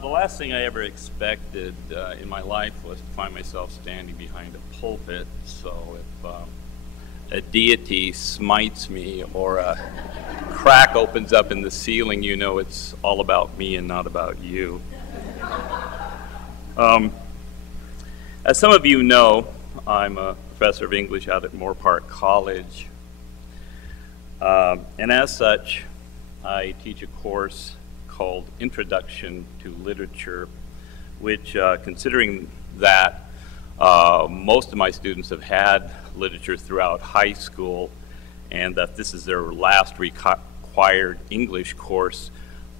The last thing I ever expected in my life was to find myself standing behind a pulpit. So if a deity smites me or a crack opens up in the ceiling, you know it's all about me and not about you. As some of you know, I'm a professor of English out at Moore Park College. And as such, I teach a course called Introduction to Literature, which, considering that most of my students have had literature throughout high school and that this is their last required English course,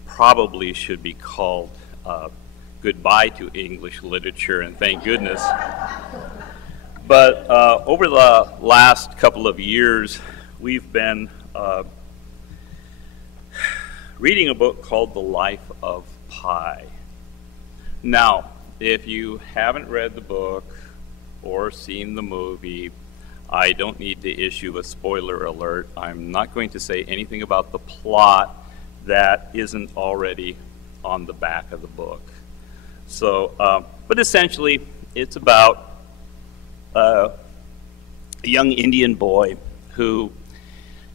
probably should be called Goodbye to English Literature, and thank goodness. But over the last couple of years, we've been reading a book called The Life of Pi. Now, if you haven't read the book or seen the movie, I don't need to issue a spoiler alert. I'm not going to say anything about the plot that isn't already on the back of the book. So, but essentially, it's about a young Indian boy who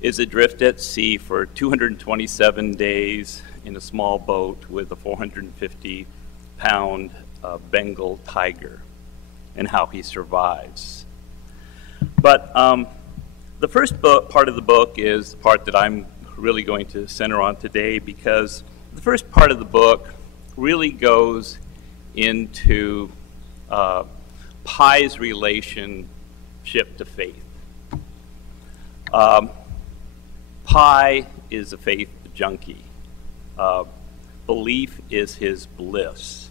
is adrift at sea for 227 days in a small boat with a 450-pound Bengal tiger, and how he survives. But the first part of the book is the part that I'm really going to center on today, because the first part of the book really goes into Pi's relationship to faith. Pi is a faith junkie. Belief is his bliss.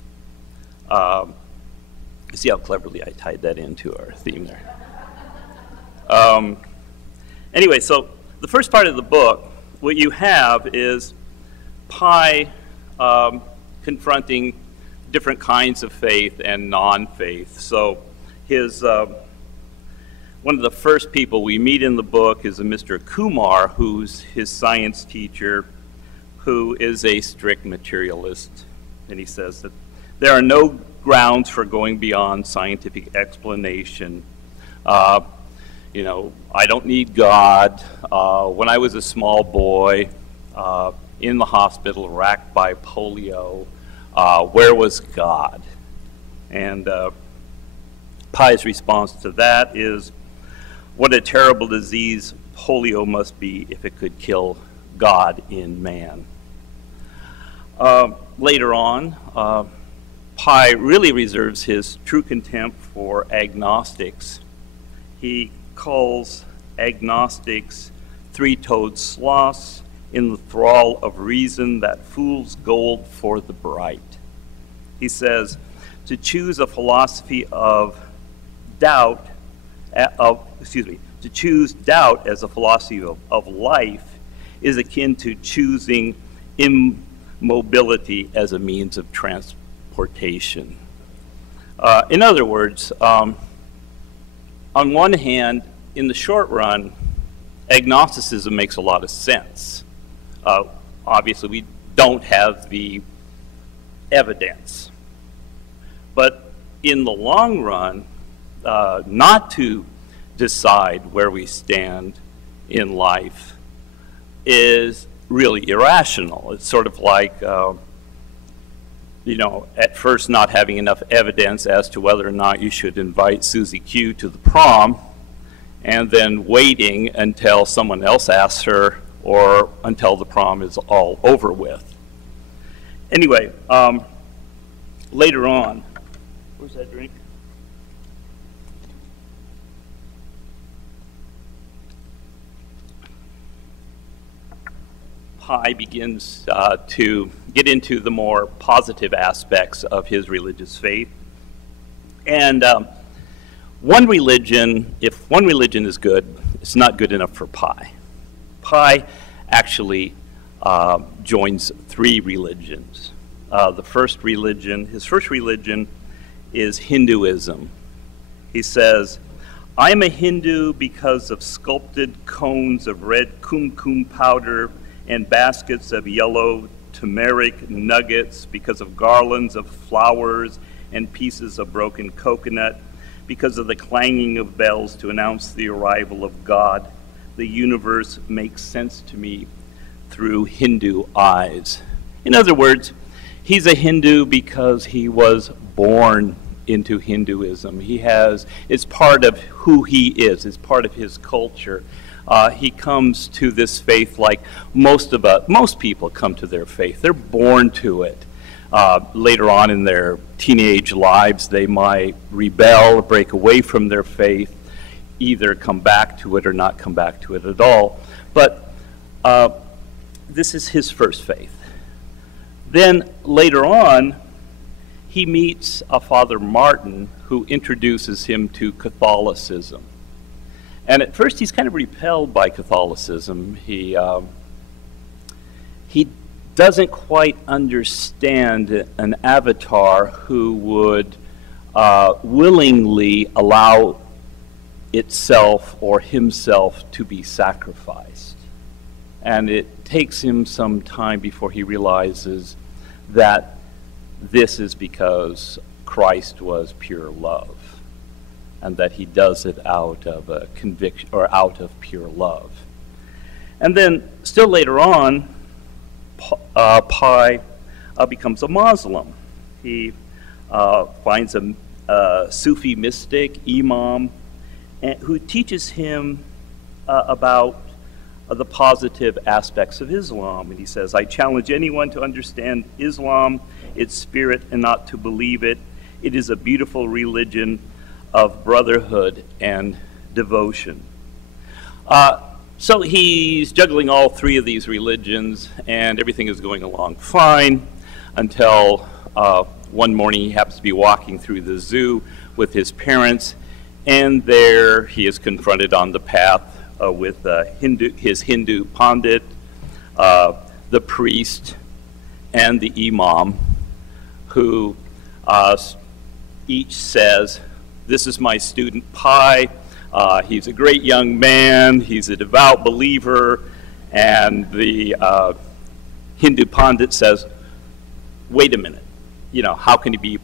See how cleverly I tied that into our theme there. Anyway, so the first part of the book, what you have is Pi confronting different kinds of faith and non-faith. So his one of the first people we meet in the book is a Mr. Kumar, who's his science teacher, who is a strict materialist. And he says that there are no grounds for going beyond scientific explanation. I don't need God. When I was a small boy in the hospital, racked by polio, where was God? And Pi's response to that is, what a terrible disease polio must be if it could kill God in man. Later on, Pi really reserves his true contempt for agnostics. He calls agnostics three-toed sloths in the thrall of reason that fools gold for the bright. He says, to choose a philosophy of doubt, to choose doubt as a philosophy of life is akin to choosing immobility as a means of transportation. In other words, on one hand, in the short run, agnosticism makes a lot of sense. Obviously, we don't have the evidence. But in the long run, not to decide where we stand in life is really irrational. It's sort of like, at first not having enough evidence as to whether or not you should invite Susie Q to the prom, and then waiting until someone else asks her or until the prom is all over with. Anyway, later on, where's that drink? Pi begins to get into the more positive aspects of his religious faith. And if one religion is good, it's not good enough for Pi. Pi actually joins three religions. His first religion is Hinduism. He says, I am a Hindu because of sculpted cones of red kumkum powder and baskets of yellow turmeric nuggets, because of garlands of flowers and pieces of broken coconut, because of the clanging of bells to announce the arrival of God. The universe makes sense to me through Hindu eyes. In other words, he's a Hindu because he was born into Hinduism. It's part of who he is. It's part of his culture. He comes to this faith like most people come to their faith. They're born to it. Later on in their teenage lives, they might rebel, break away from their faith, either come back to it or not come back to it at all. But this is his first faith. Then later on, he meets a Father Martin who introduces him to Catholicism. And at first he's kind of repelled by Catholicism. He doesn't quite understand an avatar who would willingly allow itself or himself to be sacrificed. And it takes him some time before he realizes that this is because Christ was pure love, and that he does it out of a conviction or out of pure love. And then still later on, Pi becomes a Muslim. He finds a Sufi mystic, Imam, who teaches him about the positive aspects of Islam. And he says, I challenge anyone to understand Islam, its spirit, and not to believe it. It is a beautiful religion of brotherhood and devotion. So he's juggling all three of these religions, and everything is going along fine until one morning he happens to be walking through the zoo with his parents, and there he is confronted on the path with his Hindu Pandit, the priest, and the Imam, who each says, this is my student Pi. He's a great young man. He's a devout believer. And the Hindu Pandit says, wait a minute. How can he be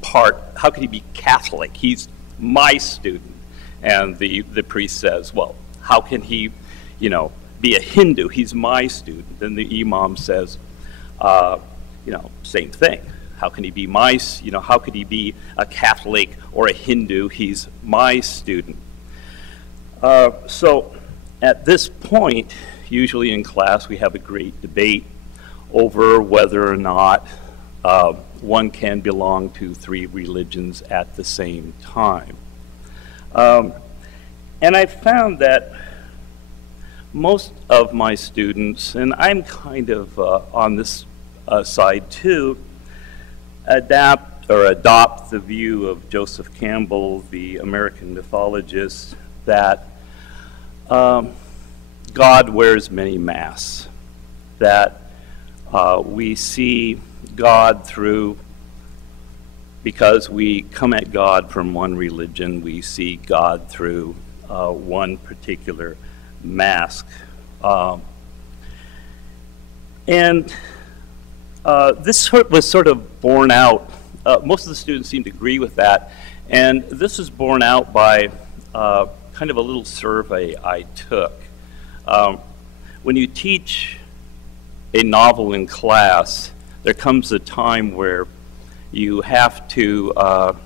Catholic? He's my student. And the priest says, well, how can he, be a Hindu? He's my student. And the Imam says, same thing. How can he be how could he be a Catholic or a Hindu? He's my student. So at this point, usually in class, we have a great debate over whether or not one can belong to three religions at the same time. And I found that most of my students, and I'm kind of on this side too, adopt the view of Joseph Campbell, the American mythologist, that God wears many masks, that we see God because we come at God from one religion, we see God through one particular mask. And this was sort of borne out. Most of the students seem to agree with that. And this is borne out by kind of a little survey I took. When you teach a novel in class, there comes a time where you have to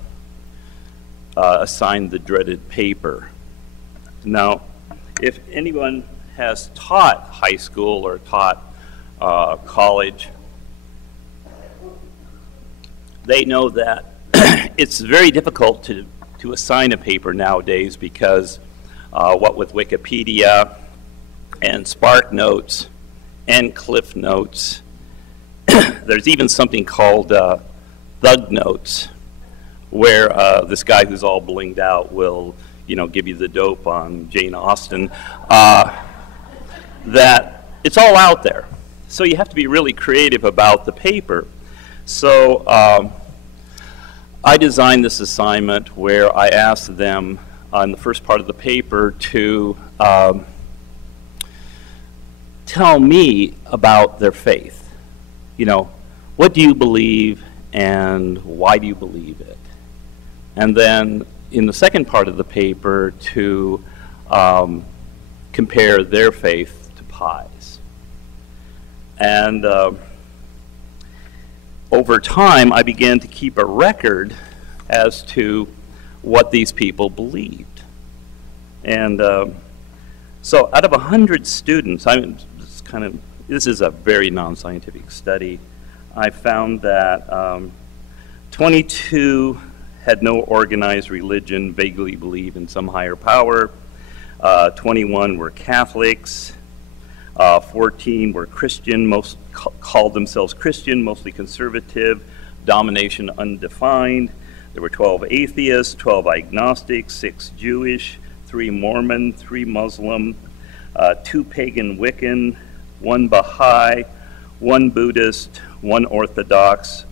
assign the dreaded paper. Now, if anyone has taught high school or taught college, they know that it's very difficult to assign a paper nowadays because what with Wikipedia and Spark Notes and Cliff Notes, there's even something called Thug Notes, where this guy who's all blinged out will, give you the dope on Jane Austen, that it's all out there. So you have to be really creative about the paper. So I designed this assignment where I asked them on the first part of the paper to tell me about their faith. what do you believe and why do you believe it? And then in the second part of the paper to compare their faith to pies. And over time, I began to keep a record as to what these people believed. And so out of 100 students, this is a very non-scientific study, I found that 22 had no organized religion, vaguely believed in some higher power. 21 were Catholics. 14 were Christian, most called themselves Christian, mostly conservative, domination undefined. There were 12 atheists, 12 agnostics, 6 Jewish, 3 Mormon, 3 Muslim, 2 pagan Wiccan, 1 Baha'i, 1 Buddhist, 1 Orthodox,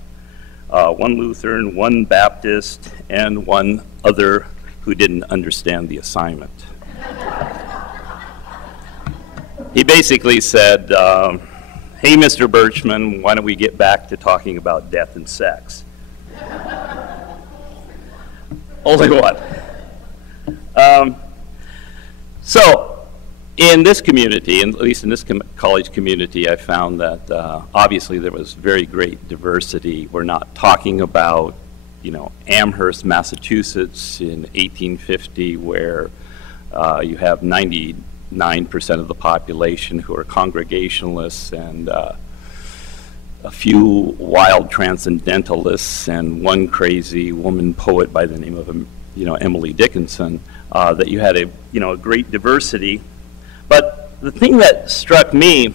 1 Lutheran, 1 Baptist, and 1 other who didn't understand the assignment. He basically said, hey, Mr. Birchman, why don't we get back to talking about death and sex? Only one. So, in this community, at least in this college community, I found that obviously there was very great diversity. We're not talking about, Amherst, Massachusetts in 1850, where you have 99% of the population who are Congregationalists and a few wild transcendentalists and one crazy woman poet by the name of, Emily Dickinson, that you had a great diversity. But the thing that struck me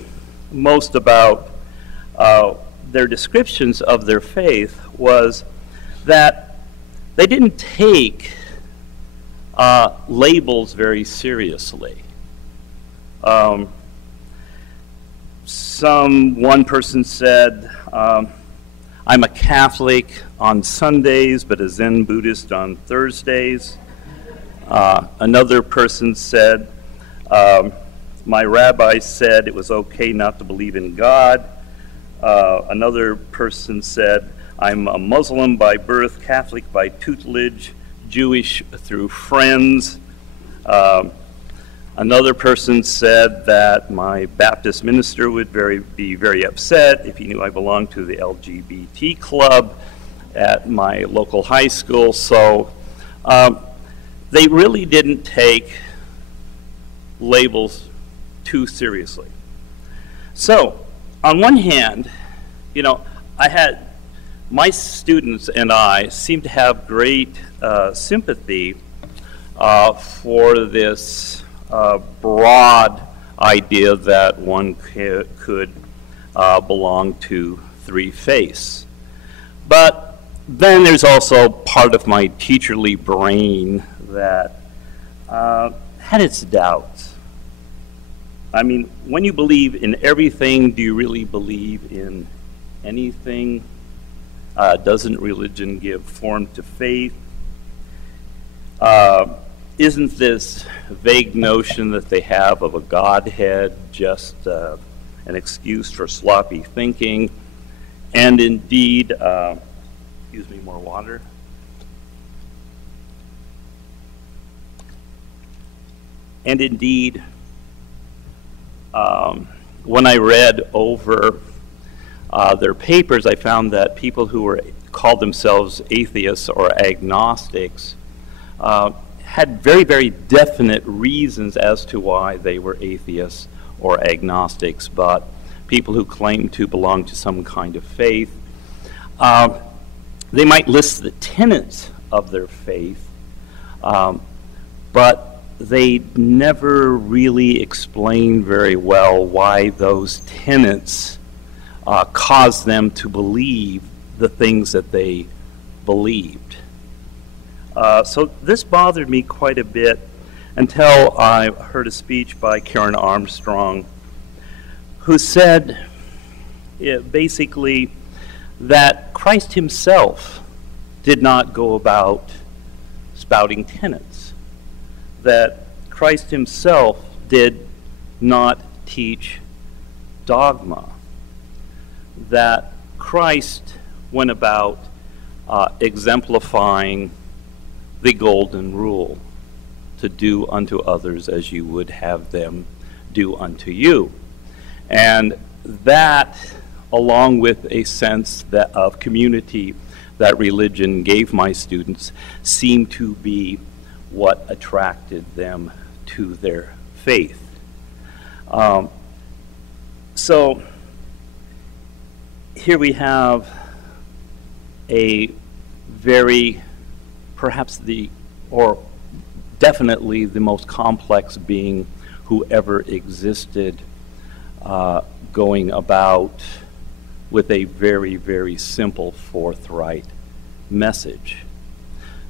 most about their descriptions of their faith was that they didn't take labels very seriously. One person said, I'm a Catholic on Sundays, but a Zen Buddhist on Thursdays. Another person said, my rabbi said it was okay not to believe in God. Another person said, I'm a Muslim by birth, Catholic by tutelage, Jewish through friends. Another person said that my Baptist minister would be very upset if he knew I belonged to the LGBT club at my local high school. So they really didn't take labels too seriously. So on one hand, my students and I seem to have great sympathy for this broad idea that one could belong to 3 faiths. But then there's also part of my teacherly brain that had its doubts. I mean, when you believe in everything, do you really believe in anything? Doesn't religion give form to faith? Isn't this vague notion that they have of a Godhead just an excuse for sloppy thinking? And indeed, excuse me, more water. And indeed, when I read over their papers, I found that people who called themselves atheists or agnostics had very, very definite reasons as to why they were atheists or agnostics, but people who claim to belong to some kind of faith, they might list the tenets of their faith, but they never really explain very well why those tenets caused them to believe the things that they believed. So this bothered me quite a bit until I heard a speech by Karen Armstrong, who said basically that Christ himself did not go about spouting tenets, that Christ himself did not teach dogma, that Christ went about exemplifying the golden rule, to do unto others as you would have them do unto you. And that, along with a sense of community that religion gave my students, seemed to be what attracted them to their faith. So here we have a very, perhaps or definitely the most complex being who ever existed, going about with a very, very simple, forthright message.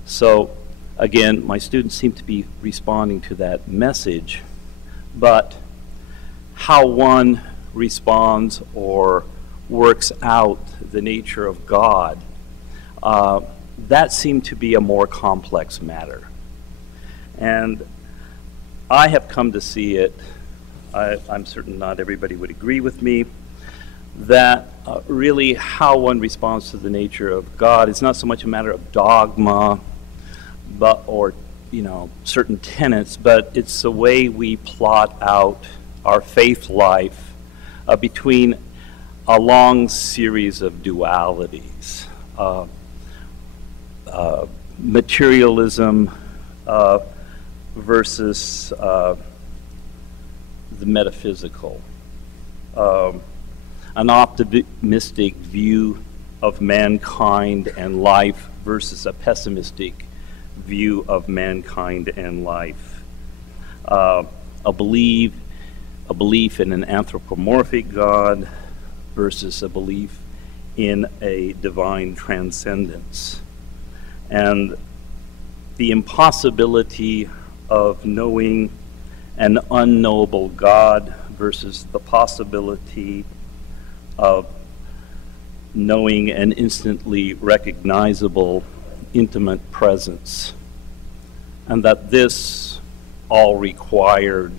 So again, my students seem to be responding to that message, but how one responds or works out the nature of God, that seemed to be a more complex matter. And I have come to see it, I'm certain not everybody would agree with me, that really how one responds to the nature of God is not so much a matter of dogma, or certain tenets, but it's the way we plot out our faith life between a long series of dualities, materialism versus the metaphysical, an optimistic view of mankind and life versus a pessimistic view of mankind and life, a belief in an anthropomorphic God versus a belief in a divine transcendence, and the impossibility of knowing an unknowable God versus the possibility of knowing an instantly recognizable intimate presence, and that this all required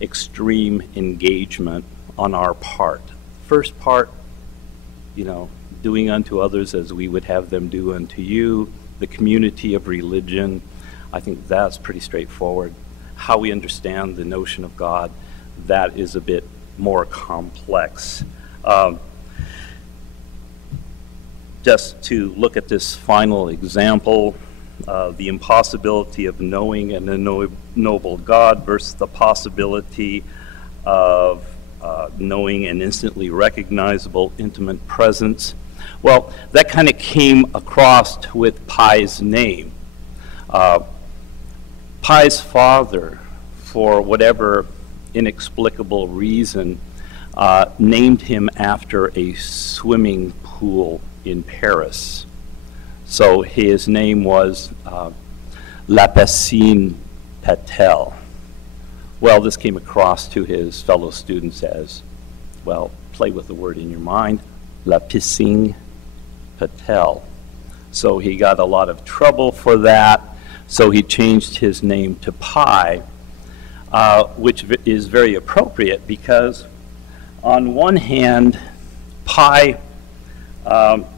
extreme engagement on our part. First part, doing unto others as we would have them do unto you, the community of religion, I think that's pretty straightforward. How we understand the notion of God, that is a bit more complex. Just to look at this final example, the impossibility of knowing an unknowable God versus the possibility of knowing an instantly recognizable intimate presence. Well, that kind of came across with Pi's name. Pi's father, for whatever inexplicable reason, named him after a swimming pool in Paris. So his name was La Piscine Patel. Well, this came across to his fellow students as, well, play with the word in your mind, La Piscine Patel. So he got a lot of trouble for that, so he changed his name to Pi, which is very appropriate because on one hand, pi,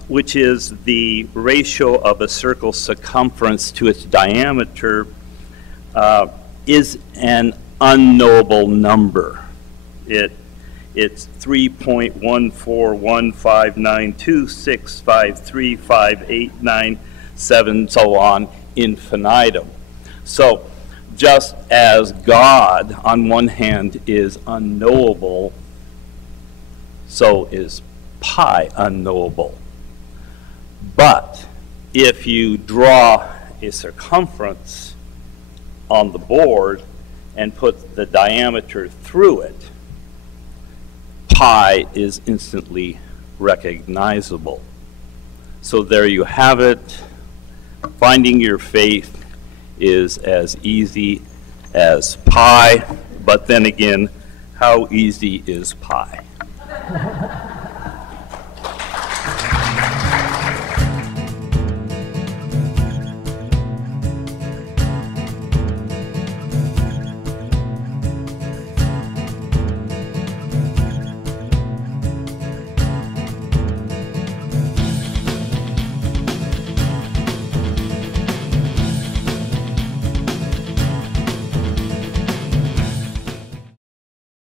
which is the ratio of a circle's circumference to its diameter, is an unknowable number. It's 3.1415926535897, so on infinitum. So just as God on one hand is unknowable, so is pi unknowable. But if you draw a circumference on the board and put the diameter through it, pi is instantly recognizable. So there you have it. Finding your faith is as easy as pi, but then again, how easy is pi?